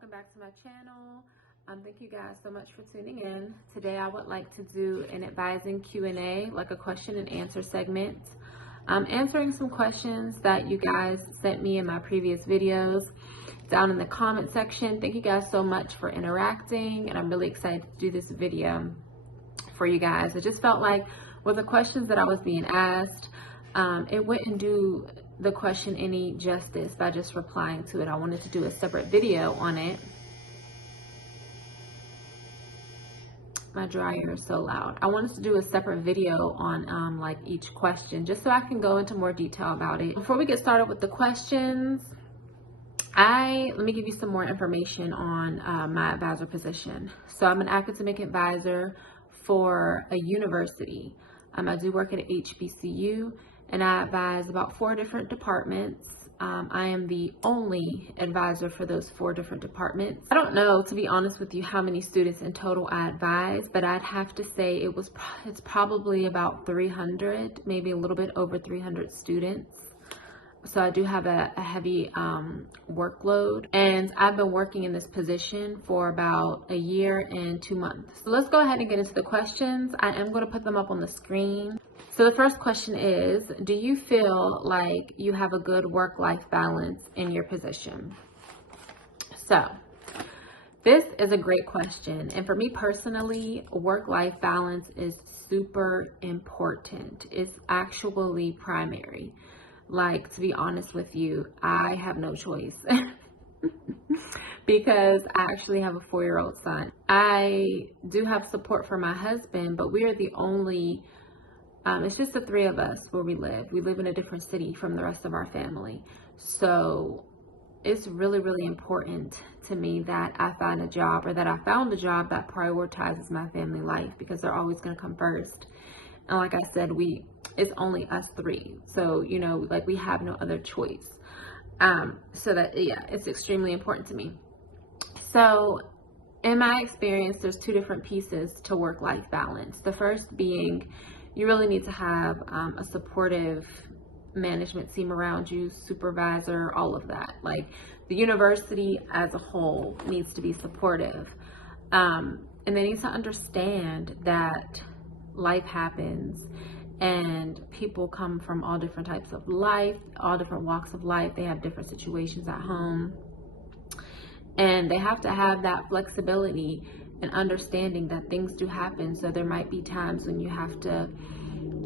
welcome back to my channel. Thank you guys so much for tuning in. Today I would like to do an advising Q&A, like a question and answer segment. I'm answering some questions that you guys sent me in my previous videos down in the comment section. Thank you guys so much for interacting, and I'm really excited to do this video for you guys. I just felt like with the questions that I was being asked, it wouldn't do the question any justice by just replying to it. I wanted to do a separate video on it. My dryer is so loud. I wanted to do a separate video on like each question, just so I can go into more detail about it. Before we get started with the questions, let me give you some more information on my advisor position. So I'm an academic advisor for a university. I do work at a HBCU, and I advise about 4 different departments. I am the only advisor for those 4 different departments. I don't know, to be honest with you, how many students in total I advise, but I'd have to say it's probably about 300, maybe a little bit over 300 students. So I do have a heavy workload, and I've been working in this position for about a year and 2 months. So let's go ahead and get into the questions. I am going to put them up on the screen. So the first question is, do you feel like you have a good work-life balance in your position? So this is a great question. And for me personally, work-life balance is super important. It's actually primary. Like, to be honest with you, I have no choice because I actually have a 4-year-old son. I do have support from my husband, but we are the only, it's just the 3 of us where we live. We live in a different city from the rest of our family. So it's really, really important to me that I find a job, or that I found a job that prioritizes my family life, because they're always going to come first. And like I said, it's only us 3. So, you know, like, we have no other choice. So that, yeah, it's extremely important to me. So in my experience, there's 2 different pieces to work-life balance. The first being, you really need to have a supportive management team around you, supervisor, all of that. Like, the university as a whole needs to be supportive. And they need to understand that life happens, and people come from all different types of life, all different walks of life. They have different situations at home, and they have to have that flexibility and understanding that things do happen. So there might be times when you have to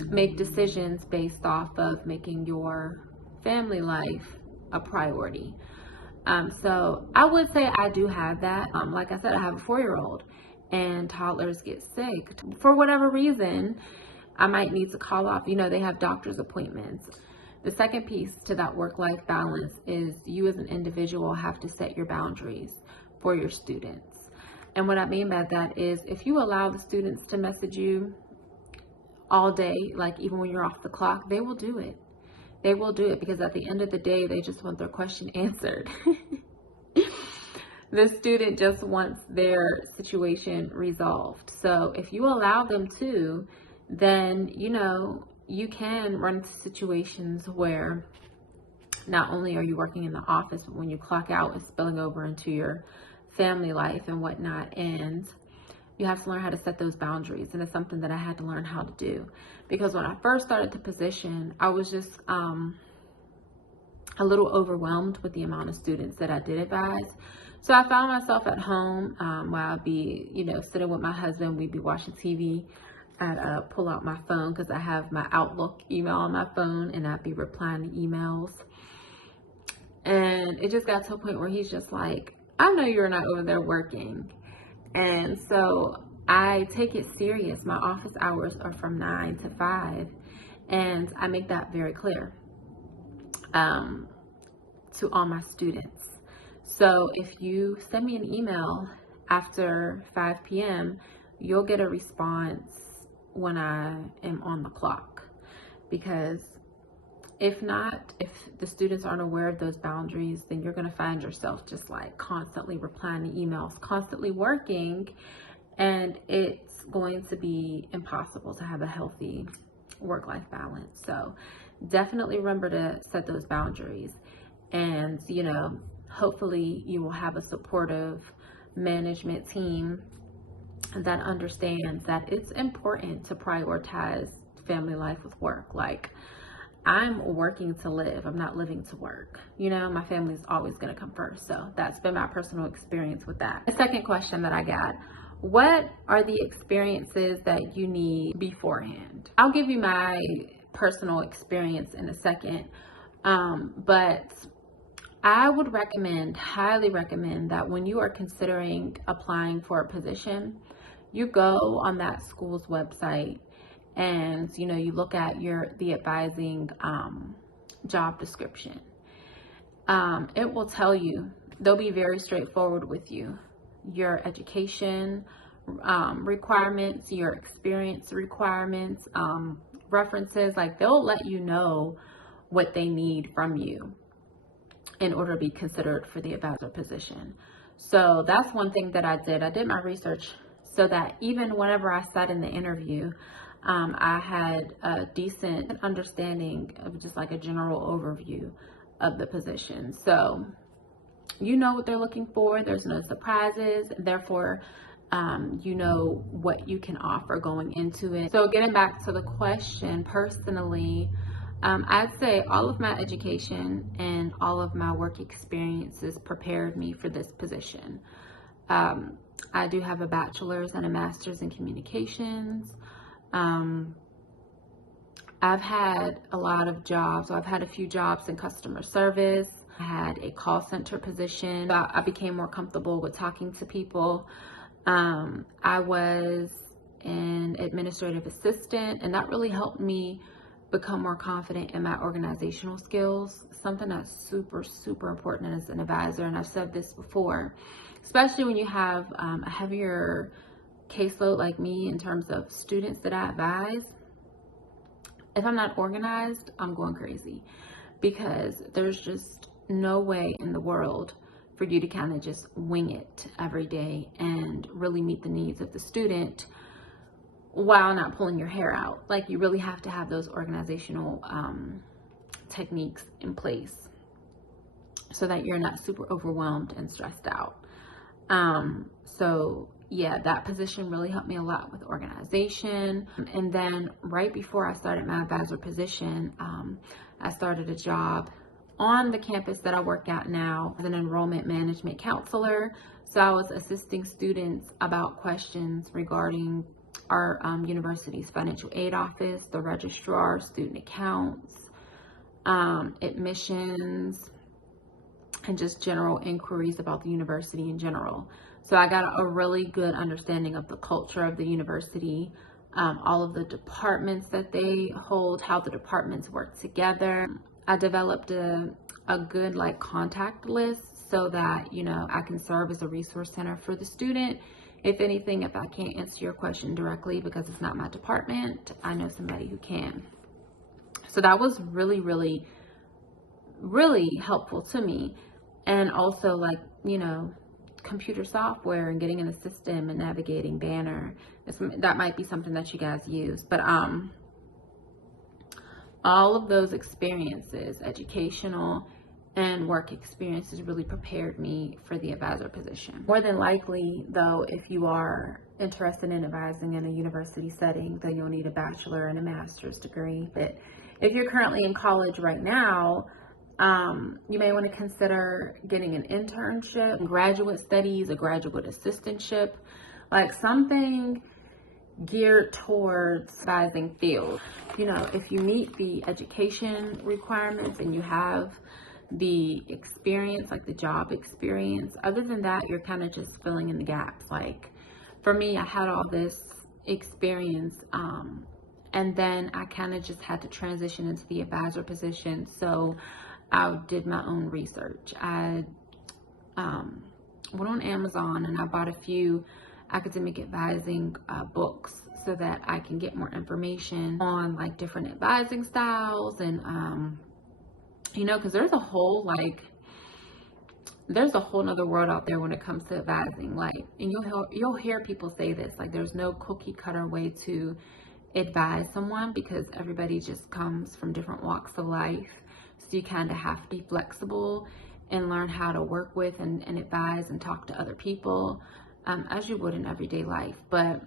make decisions based off of making your family life a priority. So I would say I do have that. Like I said, I have a 4-year-old, and toddlers get sick. For whatever reason, I might need to call off. You know, they have doctor's appointments. The second piece to that work-life balance is you as an individual have to set your boundaries for your students. And what I mean by that is, if you allow the students to message you all day, like even when you're off the clock, they will do it. They will do it because at the end of the day, they just want their question answered. The student just wants their situation resolved. So if you allow them to, then, you know, you can run into situations where not only are you working in the office, but when you clock out, it's spilling over into your family life and whatnot. And you have to learn how to set those boundaries. And it's something that I had to learn how to do, because when I first started the position, I was just a little overwhelmed with the amount of students that I did advise. So I found myself at home while I'd be, you know, sitting with my husband. We'd be watching TV. I'd pull out my phone, because I have my Outlook email on my phone, and I'd be replying to emails. And it just got to a point where he's just like, I know you're not over there working. And so I take it serious. My office hours are from 9 to 5. And I make that very clear to all my students. So if you send me an email after 5 p.m., you'll get a response when I am on the clock. Because if not, if the students aren't aware of those boundaries, then you're going to find yourself just like constantly replying to emails, constantly working, and it's going to be impossible to have a healthy work-life balance. So definitely remember to set those boundaries. And, you know, hopefully you will have a supportive management team that understands that it's important to prioritize family life with work. Like, I'm working to live, I'm not living to work. You know, my family's always going to come first. So that's been my personal experience with that. The second question that I got: what are the experiences that you need beforehand? I'll give you my personal experience in a second, but I would highly recommend that when you are considering applying for a position, you go on that school's website and, you know, you look at the advising job description. It will tell you, they'll be very straightforward with you, your education requirements, your experience requirements, references. Like, they'll let you know what they need from you in order to be considered for the advisor position. So that's one thing that I did. I did my research so that even whenever I sat in the interview, I had a decent understanding of just like a general overview of the position. So you know what they're looking for. There's no surprises. Therefore, you know what you can offer going into it. So getting back to the question, personally, I'd say all of my education and all of my work experiences prepared me for this position. I do have a bachelor's and a master's in communications. I've had a lot of jobs. So I've had a few jobs in customer service. I had a call center position. I became more comfortable with talking to people. I was an administrative assistant, and that really helped me become more confident in my organizational skills, something that's super, super important as an advisor. And I've said this before, especially when you have a heavier caseload like me in terms of students that I advise. If I'm not organized, I'm going crazy, because there's just no way in the world for you to kind of just wing it every day and really meet the needs of the student while not pulling your hair out. Like, you really have to have those organizational techniques in place so that you're not super overwhelmed and stressed out. So yeah, that position really helped me a lot with organization. And then right before I started my advisor position, I started a job on the campus that I work at now as an enrollment management counselor. So I was assisting students about questions regarding our university's financial aid office, the registrar, student accounts, admissions, and just general inquiries about the university in general. So I got a really good understanding of the culture of the university, all of the departments that they hold, how the departments work together. I developed a good like contact list so that, you know, I can serve as a resource center for the student. If anything, if I can't answer your question directly because it's not my department, I know somebody who can. So that was really, really, really helpful to me. And also, like, you know, computer software and getting in the system and navigating Banner. That might be something that you guys use. But all of those experiences, educational and work experiences, really prepared me for the advisor position. More than likely, though, if you are interested in advising in a university setting, then you'll need a bachelor and a master's degree. But if you're currently in college right now, you may want to consider getting an internship, graduate studies, a graduate assistantship, like something geared towards advising field. You know, if you meet the education requirements and you have the experience, like the job experience, other than that, you're kind of just filling in the gaps. Like for me, I had all this experience, and then I kind of just had to transition into the advisor position. So I did my own research. I went on Amazon and I bought a few academic advising books so that I can get more information on like different advising styles and you know, because there's a whole nother world out there when it comes to advising. Like, and you'll hear people say this, like, there's no cookie cutter way to advise someone because everybody just comes from different walks of life. So you kind of have to be flexible and learn how to work with and advise and talk to other people, as you would in everyday life. But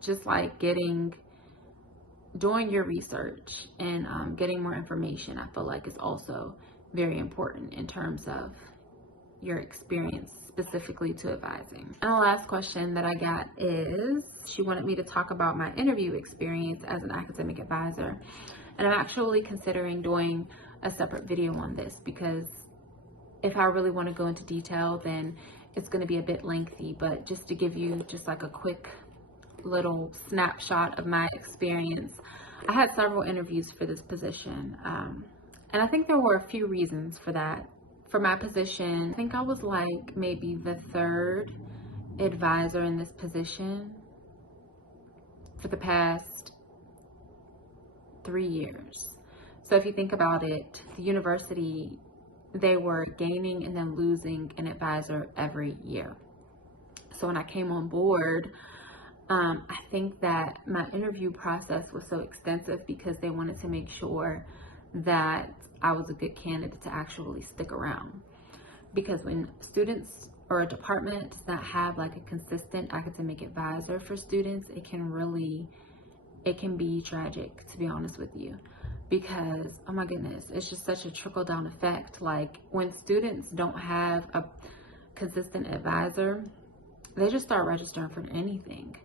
just like doing your research and getting more information, I feel like is also very important in terms of your experience specifically to advising. And the last question that I got is, she wanted me to talk about my interview experience as an academic advisor. And I'm actually considering doing a separate video on this, because if I really want to go into detail, then it's going to be a bit lengthy. But just to give you just like a quick little snapshot of my experience, I had several interviews for this position. And I think there were a few reasons for that. For my position, I think I was like maybe the third advisor in this position for the past 3 years. So if you think about it, the university, they were gaining and then losing an advisor every year. So when I came on board, I think that my interview process was so extensive because they wanted to make sure that I was a good candidate to actually stick around. Because when students or a department does not have like a consistent academic advisor for students, it can be tragic, to be honest with you. Because, oh my goodness, it's just such a trickle-down effect. Like when students don't have a consistent advisor, they just start registering for anything.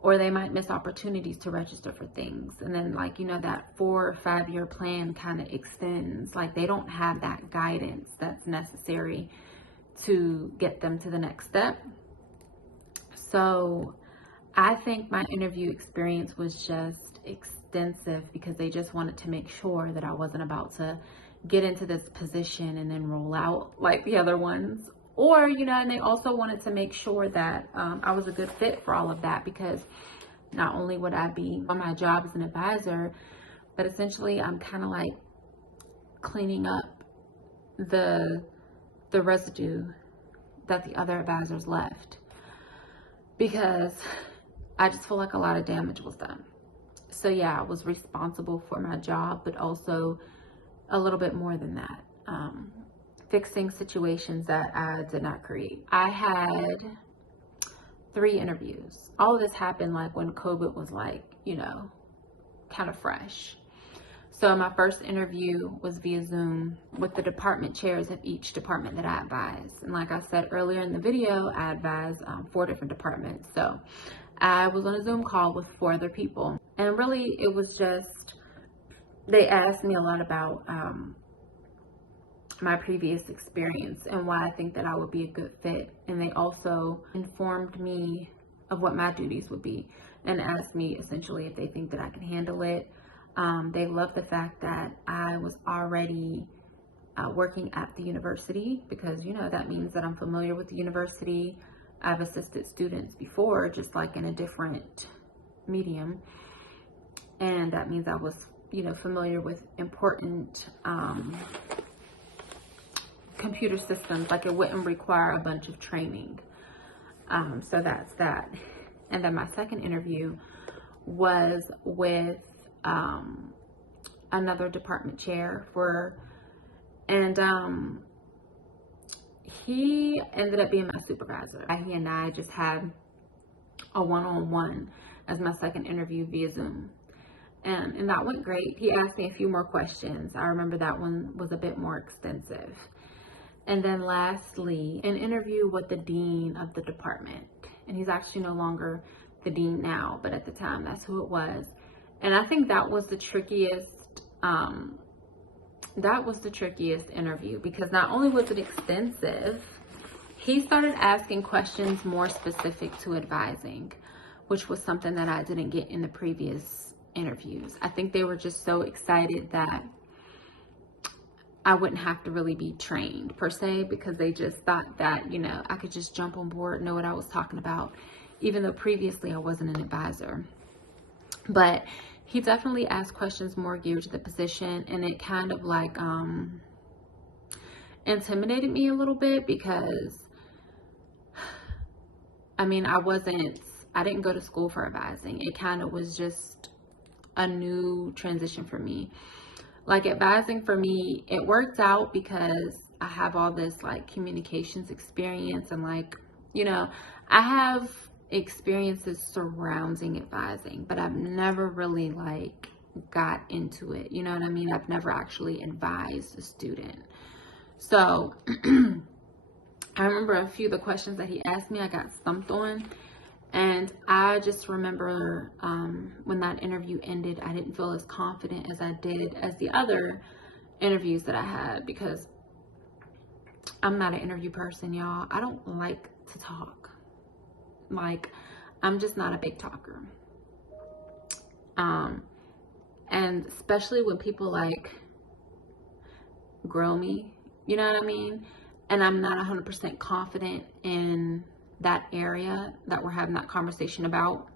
Or they might miss opportunities to register for things. And then like, you know, that 4 or 5 year plan kind of extends. Like they don't have that guidance that's necessary to get them to the next step. So I think my interview experience was just extensive because they just wanted to make sure that I wasn't about to get into this position and then roll out like the other ones. Or, you know, and they also wanted to make sure that I was a good fit for all of that, because not only would I be on my job as an advisor, but essentially I'm kind of like cleaning up the residue that the other advisors left, because I just feel like a lot of damage was done. So yeah, I was responsible for my job, but also a little bit more than that. Fixing situations that I did not create. I had 3 interviews. All of this happened like when COVID was like, you know, kind of fresh. So my first interview was via Zoom with the department chairs of each department that I advised. And like I said earlier in the video, I advised 4 different departments. So I was on a Zoom call with 4 other people. And really it was just, they asked me a lot about my previous experience and why I think that I would be a good fit. And they also informed me of what my duties would be and asked me essentially if they think that I can handle it. They love the fact that I was already working at the university, because, you know, that means that I'm familiar with the university. I've assisted students before, just like in a different medium. And that means I was, you know, familiar with important computer systems. Like it wouldn't require a bunch of training. So that's that. And then my second interview was with another department chair and he ended up being my supervisor. He and I just had a one-on-one as my second interview via Zoom. And that went great. He asked me a few more questions. I remember that one was a bit more extensive. And then lastly, an interview with the dean of the department. And he's actually no longer the dean now, but at the time that's who it was. And I think that was the trickiest interview, because not only was it extensive, he started asking questions more specific to advising, which was something that I didn't get in the previous interviews. I think they were just so excited that I wouldn't have to really be trained per se, because they just thought that, you know, I could just jump on board, know what I was talking about, even though previously I wasn't an advisor. But he definitely asked questions more geared to the position, and it kind of like intimidated me a little bit, because I mean, I didn't go to school for advising. It kind of was just a new transition for me. Like advising for me, it worked out because I have all this like communications experience and like, you know, I have experiences surrounding advising, but I've never really like got into it. You know what I mean? I've never actually advised a student. So I remember a few of the questions that he asked me, I got stumped on. And I just remember when that interview ended, I didn't feel as confident as I did as the other interviews that I had, because I'm not an interview person, y'all. I don't like to talk. Like, I'm just not a big talker. And especially when people like grill me, you know what I mean? And I'm not 100% confident in that area that we're having that conversation about,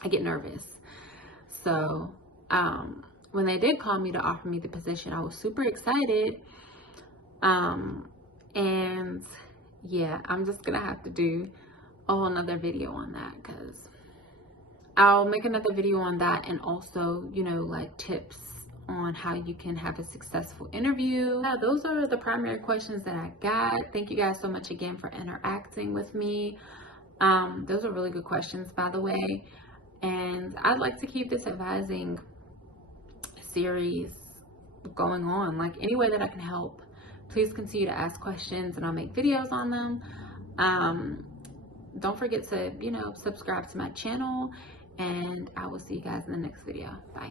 I get nervous. So when they did call me to offer me the position, I was super excited. And yeah, I'm just gonna have to do a whole nother video on that, because I'll make another video on that, and also, you know, like tips on how you can have a successful interview. Yeah, those are the primary questions that I got. Thank you guys so much again for interacting with me. Those are really good questions, by the way. And I'd like to keep this advising series going on. Like, any way that I can help, please continue to ask questions and I'll make videos on them. Don't forget to, you know, subscribe to my channel, and I will see you guys in the next video. Bye.